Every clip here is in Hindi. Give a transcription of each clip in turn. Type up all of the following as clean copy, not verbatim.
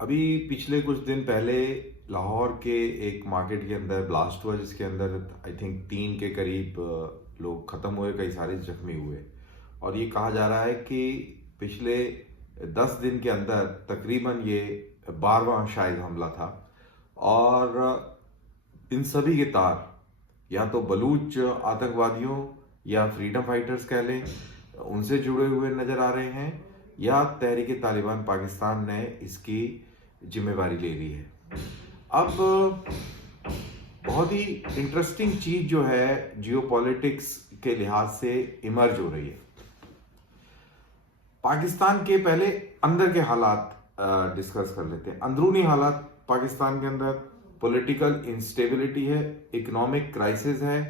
अभी पिछले कुछ दिन पहले लाहौर के एक मार्केट के अंदर ब्लास्ट हुआ, जिसके अंदर आई थिंक 3 के करीब लोग खत्म हुए, कई सारे जख्मी हुए। और ये कहा जा रहा है कि पिछले 10 दिन के अंदर तकरीबन ये 12वां शायद हमला था। और इन सभी के तार या तो बलूच आतंकवादियों या फ्रीडम फाइटर्स कह लें, उनसे जुड़े हुए नजर आ रहे हैं, या तहरीक तालिबान पाकिस्तान ने इसकी जिम्मेवारी ले ली है। अब बहुत ही इंटरेस्टिंग चीज जो है जियोपॉलिटिक्स के लिहाज से इमर्ज हो रही है। पाकिस्तान के पहले अंदर के हालात डिस्कस कर लेते हैं। अंदरूनी हालात पाकिस्तान के अंदर पॉलिटिकल इंस्टेबिलिटी है, इकोनॉमिक क्राइसिस है,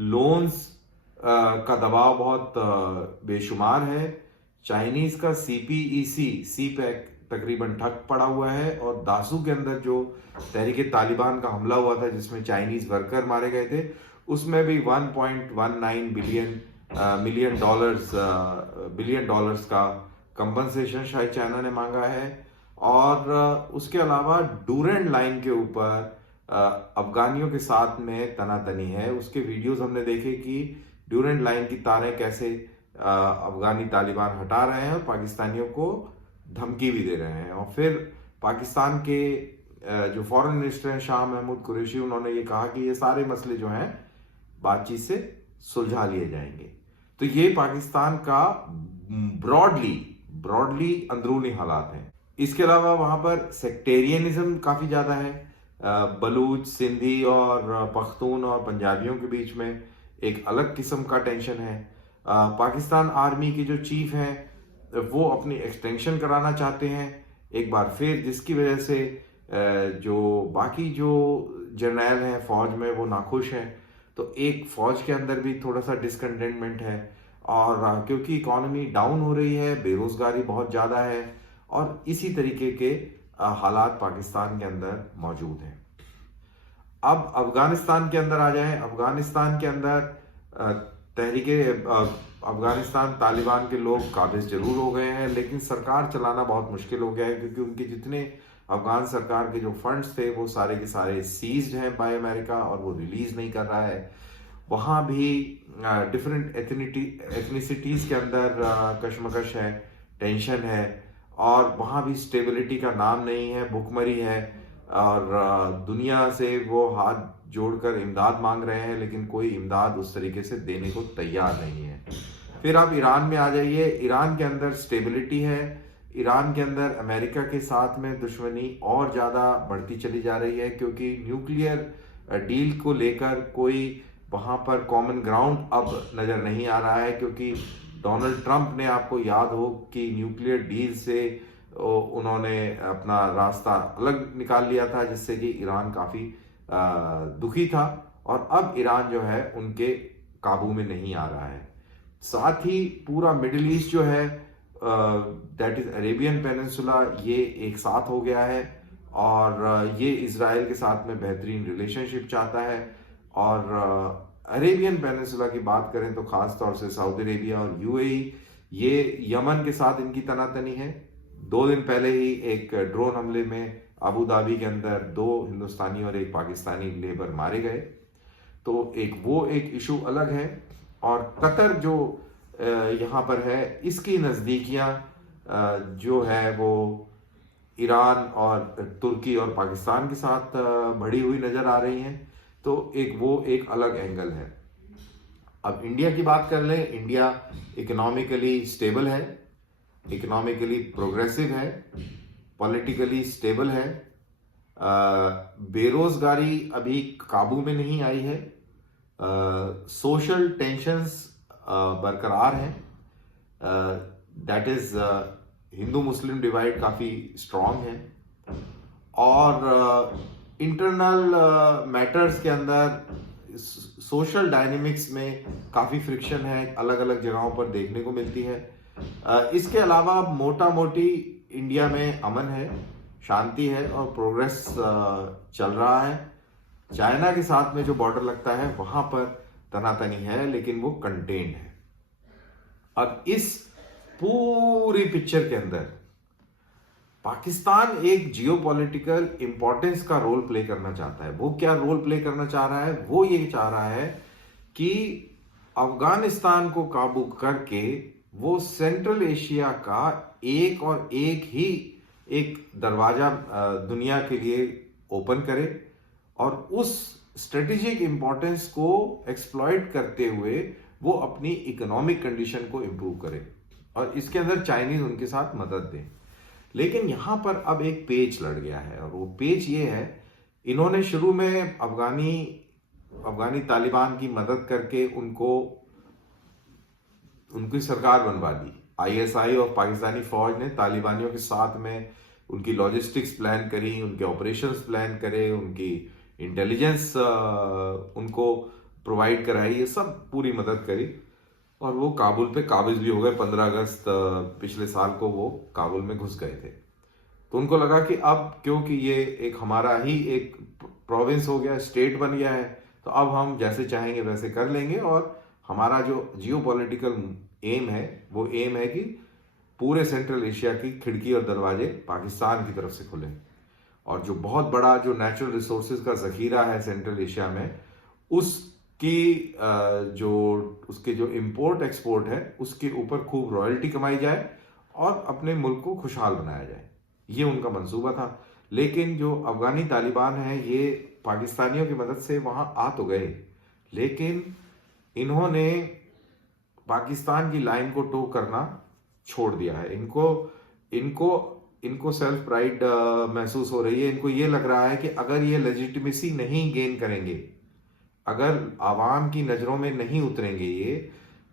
लोन्स का दबाव बहुत बेशुमार है। चाइनीज का सीपीईसी सीपैक तकरीबन ठप पड़ा हुआ है, और दासू के अंदर जो तहरीक तालिबान का हमला हुआ था जिसमें चाइनीज वर्कर मारे गए थे, उसमें भी 1.19 बिलियन डॉलर्स का कंपनसेशन शायद चाइना ने मांगा है। और उसके अलावा डूरेंट लाइन के ऊपर अफगानियों के साथ में तनातनी है। उसके वीडियोस हमने देखे कि डूरेंट लाइन की तारें कैसे अफगानी तालिबान हटा रहे हैं और पाकिस्तानियों को धमकी भी दे रहे हैं। और फिर पाकिस्तान के जो फॉरेन मिनिस्टर हैं शाह महमूद कुरैशी, उन्होंने ये कहा कि ये सारे मसले जो हैं बातचीत से सुलझा लिए जाएंगे। तो ये पाकिस्तान का ब्रॉडली अंदरूनी हालात हैं। इसके अलावा वहां पर सेक्टेरियनिज्म काफी ज्यादा है। बलूच, सिंधी और पख्तून और पंजाबियों के बीच में एक अलग किस्म का टेंशन है। पाकिस्तान आर्मी के जो चीफ हैं वो अपनी एक्सटेंशन कराना चाहते हैं एक बार फिर, जिसकी वजह से जो बाकी जो जर्नैल हैं फौज में वो नाखुश हैं। तो एक फौज के अंदर भी थोड़ा सा डिसकंटेनमेंट है। और क्योंकि इकोनॉमी डाउन हो रही है, बेरोजगारी बहुत ज्यादा है, और इसी तरीके के हालात पाकिस्तान के अंदर मौजूद हैं। अब अफगानिस्तान के अंदर आ जाएं। अफगानिस्तान के अंदर तहरीके अफगानिस्तान तालिबान के लोग काबिज जरूर हो गए हैं, लेकिन सरकार चलाना बहुत मुश्किल हो गया है, क्योंकि उनके जितने अफगान सरकार के जो फंड्स थे वो सारे के सारे सीज्ड हैं बाय अमेरिका, और वो रिलीज नहीं कर रहा है। वहाँ भी डिफरेंट एथनिसिटीज के अंदर कशमकश है, टेंशन है, और वहाँ भी स्टेबिलिटी का नाम नहीं है, भुखमरी है। और दुनिया से वो हाथ जोड़कर इमदाद मांग रहे हैं, लेकिन कोई इमदाद उस तरीके से देने को तैयार नहीं है। फिर आप ईरान में आ जाइए। ईरान के अंदर स्टेबिलिटी है। ईरान के अंदर अमेरिका के साथ में दुश्मनी और ज्यादा बढ़ती चली जा रही है, क्योंकि न्यूक्लियर डील को लेकर कोई वहां पर कॉमन ग्राउंड अब नजर नहीं आ रहा है। क्योंकि डोनाल्ड ट्रंप ने, आपको याद हो कि न्यूक्लियर डील से उन्होंने अपना रास्ता अलग निकाल लिया था, जिससे कि ईरान काफी दुखी था, और अब ईरान जो है उनके काबू में नहीं आ रहा है। साथ ही पूरा मिडिल ईस्ट जो है, दैट इज अरेबियन पेनिनसुला, ये एक साथ हो गया है, और ये इजराइल के साथ में बेहतरीन रिलेशनशिप चाहता है। और अरेबियन पेनिनसुला की बात करें तो खास तौर से सऊदी अरेबिया और यूएई, ये यमन के साथ इनकी तनातनी है। 2 दिन पहले ही एक ड्रोन हमले में अबू धाबी के अंदर 2 हिंदुस्तानी और 1 पाकिस्तानी लेबर मारे गए। तो एक इशू अलग है। और कतर जो यहाँ पर है, इसकी नजदीकियां जो है वो ईरान और तुर्की और पाकिस्तान के साथ बढ़ी हुई नजर आ रही हैं। तो एक अलग एंगल है। अब इंडिया की बात कर लें। इंडिया इकोनॉमिकली स्टेबल है, इकोनॉमिकली प्रोग्रेसिव है, पॉलिटिकली स्टेबल है। बेरोजगारी अभी काबू में नहीं आई है। सोशल टेंशंस बरकरार हैं। That is Hindu Muslim divide काफी स्ट्रांग है। और इंटरनल मैटर्स के अंदर सोशल डायनेमिक्स में काफी फ्रिक्शन है, अलग अलग जगहों पर देखने को मिलती है। इसके अलावा मोटा मोटी इंडिया में अमन है, शांति है, और प्रोग्रेस चल रहा है। चाइना के साथ में जो बॉर्डर लगता है वहां पर तनातनी है, लेकिन वो कंटेन्ड है। अब इस पूरी पिक्चर के अंदर पाकिस्तान एक जियोपॉलिटिकल इंपॉर्टेंस का रोल प्ले करना चाहता है। वो क्या रोल प्ले करना चाह रहा है? वो ये चाह रहा है कि अफगानिस्तान को काबू करके वो सेंट्रल एशिया का एक और एक ही एक दरवाजा दुनिया के लिए ओपन करे और उस स्ट्रेटेजिक इंपॉर्टेंस को एक्सप्लॉइट करते हुए वो अपनी इकोनॉमिक कंडीशन को इंप्रूव करे और इसके अंदर चाइनीज उनके साथ मदद दे। लेकिन यहां पर अब एक पेच लड़ गया है और वो पेच ये है, इन्होंने शुरू में अफगानी तालिबान की मदद करके उनकी सरकार बनवा दी। आईएसआई और पाकिस्तानी फौज ने तालिबानियों के साथ में उनकी लॉजिस्टिक्स प्लान करी, उनके ऑपरेशंस प्लान करे, उनकी इंटेलिजेंस उनको प्रोवाइड कराई, ये सब पूरी मदद करी और वो काबुल पे काबिज भी हो गए। 15 अगस्त पिछले साल को वो काबुल में घुस गए थे। तो उनको लगा कि अब क्योंकि ये एक हमारा ही एक प्रोविंस हो गया, स्टेट बन गया है, तो अब हम जैसे चाहेंगे वैसे कर लेंगे और हमारा जो जियोपॉलिटिकल एम है वो एम है कि पूरे सेंट्रल एशिया की खिड़की और दरवाजे पाकिस्तान की तरफ से खुले और जो बहुत बड़ा जो नेचुरल रिसोर्सेज का जखीरा है सेंट्रल एशिया में, उसके जो इंपोर्ट एक्सपोर्ट है उसके ऊपर खूब रॉयल्टी कमाई जाए और अपने मुल्क को खुशहाल बनाया जाए। ये उनका मंसूबा था। लेकिन जो अफगानी तालिबान है ये पाकिस्तानियों की मदद से वहां आ तो गए, लेकिन इन्होंने पाकिस्तान की लाइन को टो करना छोड़ दिया है। इनको सेल्फ प्राइड महसूस हो रही है। इनको ये लग रहा है कि अगर ये लेजिटिमेसी नहीं गेन करेंगे, अगर आवाम की नजरों में नहीं उतरेंगे ये,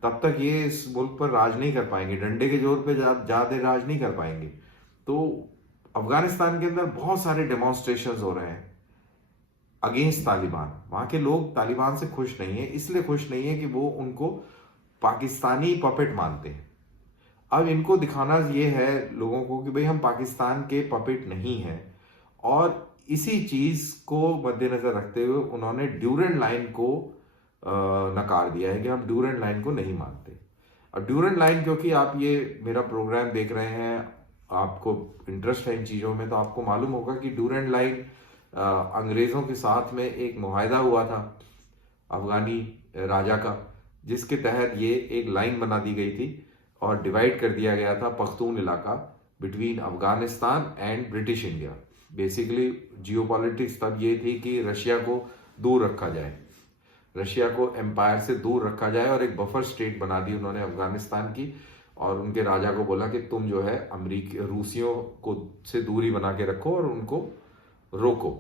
तब तक ये इस मुल्क पर राज नहीं कर पाएंगे, डंडे के जोर पे ज्यादा राज नहीं कर पाएंगे। तो अफगानिस्तान के अंदर बहुत सारे डेमोन्स्ट्रेशंस हो रहे हैं अगेंस्ट तालिबान। वहां के लोग तालिबान से खुश नहीं है, इसलिए खुश नहीं है कि वो उनको पाकिस्तानी पपेट मानते हैं। अब इनको दिखाना ये है लोगों को कि भाई हम पाकिस्तान के पपेट नहीं हैं और इसी चीज को मद्देनजर रखते हुए उन्होंने ड्यूरेंट लाइन को नकार दिया है कि हम ड्यूरेंट लाइन को नहीं मानते। और ड्यूरेंट लाइन, क्योंकि आप ये मेरा प्रोग्राम देख रहे हैं, आपको इंटरेस्ट है इन चीजों में, तो आपको मालूम होगा कि ड्यूरेंट लाइन अंग्रेजों के साथ में एक मुआहदा हुआ था अफगानी राजा का, जिसके तहत ये एक लाइन बना दी गई थी और डिवाइड कर दिया गया था पख्तून इलाका between Afghanistan and British India. Basically geopolitics तब ये थी कि रशिया को दूर रखा जाए, रशिया को एम्पायर से दूर रखा जाए और एक बफर स्टेट बना दी उन्होंने अफगानिस्तान की और उनके राजा को बोला कि तुम जो है रूसियों को से दूरी बना के रखो और उनको रोको।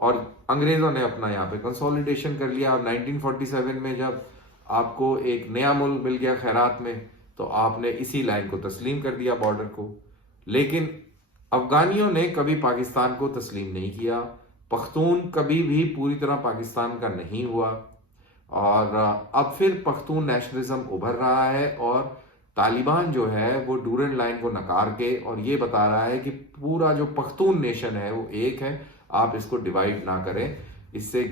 और अंग्रेजों ने अपना यहाँ पे कंसोलिडेशन कर लिया। और 1947 में जब आपको एक नया मुल्क मिल गया खैरात में, तो आपने इसी लाइन को तस्लीम कर दिया, बॉर्डर को। लेकिन अफगानियों ने कभी पाकिस्तान को तस्लीम नहीं किया। पख्तून कभी भी पूरी तरह पाकिस्तान का नहीं हुआ और अब फिर पख्तून नेशनलिज्म उभर रहा है और तालिबान जो है वो ड्यूरेंट लाइन को नकार के और ये बता रहा है कि पूरा जो पख्तून नेशन है वो एक है, आप इसको डिवाइड ना करें, इससे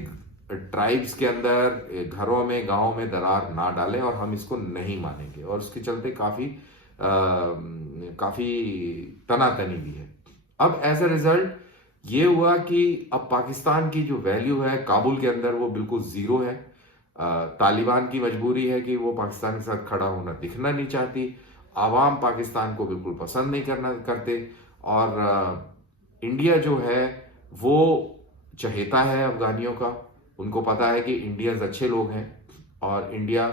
ट्राइब्स के अंदर घरों में गांवों में दरार ना डालें और हम इसको नहीं मानेंगे। और उसके चलते काफी तनातनी भी है। अब एज अ रिजल्ट ये हुआ कि अब पाकिस्तान की जो वैल्यू है काबुल के अंदर वो बिल्कुल जीरो है। तालिबान की मजबूरी है कि वो पाकिस्तान के साथ खड़ा होना दिखना नहीं चाहती, आवाम पाकिस्तान को बिल्कुल पसंद नहीं करते और इंडिया जो है वो चहेता है अफगानियों का। उनको पता है कि इंडियंस अच्छे लोग हैं और इंडिया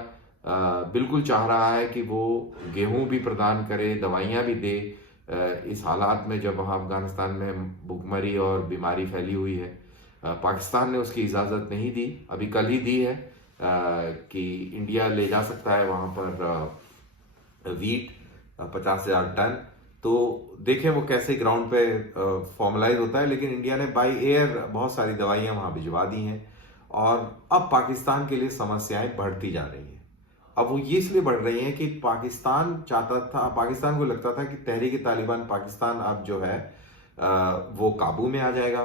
बिल्कुल चाह रहा है कि वो गेहूं भी प्रदान करे, दवाइयां भी दे इस हालात में जब वहाँ अफगानिस्तान में भुखमरी और बीमारी फैली हुई है। पाकिस्तान ने उसकी इजाज़त नहीं दी, अभी कल ही दी है कि इंडिया ले जा सकता है वहाँ पर वीट 50,000 टन। तो देखें वो कैसे ग्राउंड पे फॉर्मलाइज होता है। लेकिन इंडिया ने बाई एयर बहुत सारी दवाइयाँ वहाँ भिजवा दी हैं और अब पाकिस्तान के लिए समस्याएं बढ़ती जा रही हैं। अब वो ये इसलिए बढ़ रही हैं कि पाकिस्तान को लगता था कि तहरीक तालिबान पाकिस्तान अब जो है वो काबू में आ जाएगा,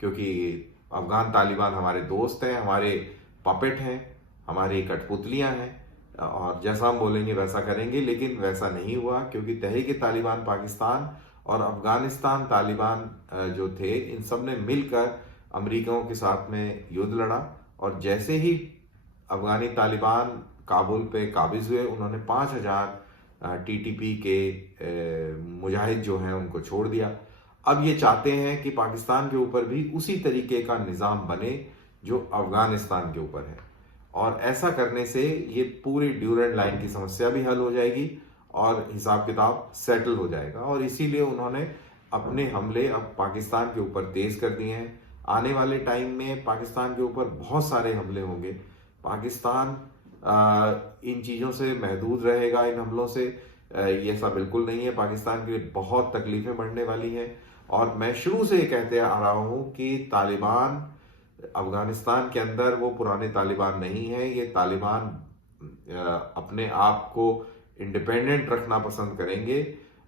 क्योंकि अफगान तालिबान हमारे दोस्त हैं, हमारे पपेट हैं, हमारी कठपुतलियां हैं और जैसा हम बोलेंगे वैसा करेंगे। लेकिन वैसा नहीं हुआ, क्योंकि तहरीक तालिबान पाकिस्तान और अफगानिस्तान तालिबान जो थे, इन सब ने मिलकर अमेरिकाओं के साथ में युद्ध लड़ा। और जैसे ही अफगानी तालिबान काबुल पे काबिज हुए, उन्होंने 5,000 टीटीपी के मुजाहिद जो हैं उनको छोड़ दिया। अब ये चाहते हैं कि पाकिस्तान के ऊपर भी उसी तरीके का निज़ाम बने जो अफगानिस्तान के ऊपर है, और ऐसा करने से ये पूरी ड्यूरेंट लाइन की समस्या भी हल हो जाएगी और हिसाब किताब सेटल हो जाएगा। और इसीलिए उन्होंने अपने हमले अब पाकिस्तान के ऊपर तेज कर दिए हैं। आने वाले टाइम में पाकिस्तान के ऊपर बहुत सारे हमले होंगे। पाकिस्तान इन चीज़ों से महदूद रहेगा, इन हमलों से। ये ऐसा बिल्कुल नहीं है। पाकिस्तान के लिए बहुत तकलीफें बढ़ने वाली हैं। और मैं शुरू से कहते आ रहा हूँ कि तालिबान अफगानिस्तान के अंदर वो पुराने तालिबान नहीं है। ये तालिबान अपने आप को इंडिपेंडेंट रखना पसंद करेंगे,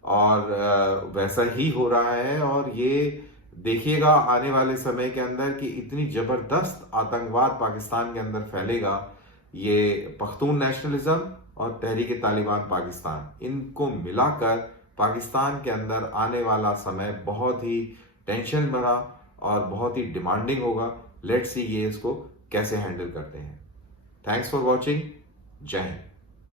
और वैसा ही हो रहा है। और ये देखिएगा आने वाले समय के अंदर कि इतनी जबरदस्त आतंकवाद पाकिस्तान के अंदर फैलेगा। ये पख्तून नेशनलिज्म और तहरीक तालिबान पाकिस्तान, इनको मिलाकर पाकिस्तान के अंदर आने वाला समय बहुत ही टेंशन भरा और बहुत ही डिमांडिंग होगा। लेट्स सी ये इसको कैसे हैंडल करते हैं। Thanks for watching. जय हिंद।